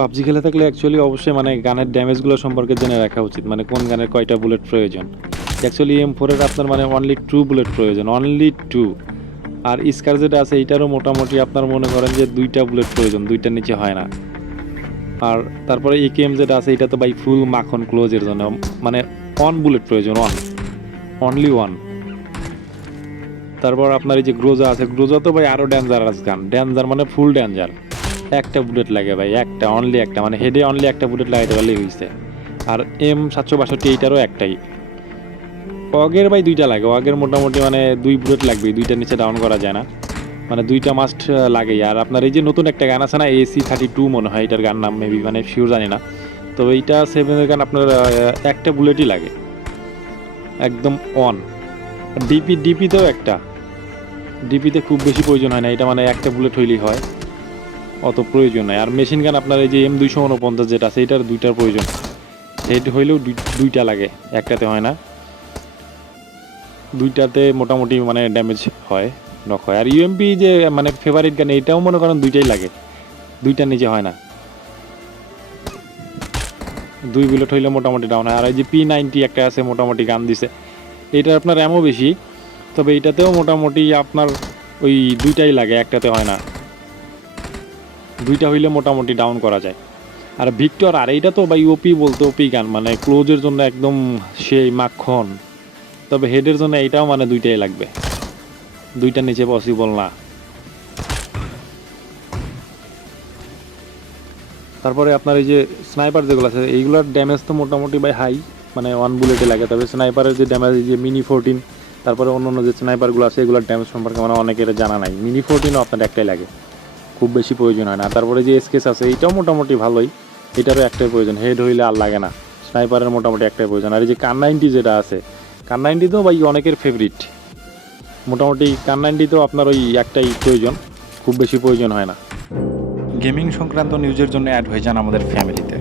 PUBG খেলে থাকলে actually অবশ্যই মানে গানের ড্যামেজগুলো সম্পর্কে জেনে রাখা উচিত। মানে কোন গানের কয়টা বুলেট প্রয়োজন। অ্যাকচুয়ালি এম ফোরের আপনার মানে অনলি টু বুলেট প্রয়োজন অনলি টু আর স্কার যেটা আছে এইটারও মোটামুটি আপনার মনে করেন যে দুইটা বুলেট প্রয়োজন, দুইটার নিচে হয় না। আর তারপরে এ কে এম যেটা আছে, এটা তো বাই ফুল মাখন ক্লোজের জন্য। মানে অন বুলেট প্রয়োজন অন অনলি ওয়ান তারপর আপনার এই যে গ্রোজা আছে গ্রোজা তো ভাই আরও ডেঞ্জারাস গান। ডেঞ্জার মানে ফুল ডেঞ্জার একটা বুলেট লাগে ভাই, একটা অনলি একটা মানে হেডে অনলি একটা বুলেট লাগাইতে পারলেই হয়েছে আর এম সাতশো বাষট্টি এইটারও একটাই। অগের ভাই দুইটা লাগে, অগের মোটামুটি মানে দুই বুলেট লাগবে, দুইটার নিচে ডাউন করা যায় না। মানে দুইটা মাস্ট লাগেই। আর আপনার এই যে নতুন একটা গান আছে না এসি থার্টি টু মনে হয়, এটার গান নাম মেবি মানে শিওর জানি না। তো এইটা সেভেনের গান আপনার একটা বুলেটই লাগে। একদম অন ডিপি ডিপিতেও একটা। ডিপিতে খুব বেশি প্রয়োজন হয় না, এটা মানে একটা বুলেট হইলেই হয়। অত প্রয়োজন নাই। আর মেশিন গান আপনার এই যে এম দুইশো উনপঞ্চাশ যেটা আছে, এটার দুইটার প্রয়োজন। হেড হইলেও দুই- দুইটা লাগে, একটাতে হয় না। দুইটাতে মোটামুটি মানে ড্যামেজ হয় নক হয়। আর ইউএমপি যে মানে ফেভারিট গান এটাও মনে করেন দুইটাই লাগে। দুইটার নিচে হয় না। দুই বুলেট হইলে মোটামুটি ডাউন হয়। আর এই যে পি নাইনটি একটা আছে, মোটামুটি গান দিছে। এটার আপনার র্যামও বেশি, তবে এটাতেও মোটামুটি আপনার ওই দুইটাই লাগে, একটাতে হয় না। দুইটা হইলে মোটামুটি ডাউন করা যায়। আর ভিক্টর আর এইটা তো ভাই ওপি বলতে ওপি গান মানে ক্লোজের জন্য একদম সেই মাখন। তবে হেডের জন্য এইটাও মানে দুইটাই লাগবে। দুইটার নিচে পসিবল না। তারপরে আপনার এই যে স্নাইপার যেগুলো আছে, এইগুলোর ড্যামেজ তো মোটামুটি বাই হাই মানে ওয়ান বুলেটে লাগে। তবে স্নাইপারের যে ড্যামেজ এই যে মিনি ফোরটিন তারপরে অন্য অন্য যে স্নাইপারগুলো আছে, এগুলোর ড্যামেজ সম্পর্কে মানে অনেকের জানা নাই। মিনি ফোরটিনও আপনার একটাই লাগে। খুব বেশি প্রয়োজন হয় না। তারপরে যে স্কেচ আছে এইটাও মোটামুটি ভালোই। এটারও একটাই প্রয়োজন হেড হইলে আর লাগে না। স্নাইপারের মোটামুটি একটাই প্রয়োজন। আর এই যে কান নাইনটি যেটা আছে কান নাইনটিতেও ভাই অনেকের ফেভারিট মোটামুটি কান তো আপনার ওই একটাই প্রয়োজন, খুব বেশি প্রয়োজন হয় না। গেমিং সংক্রান্ত নিউজের জন্য অ্যাড হয়ে যান আমাদের ফ্যামিলিতে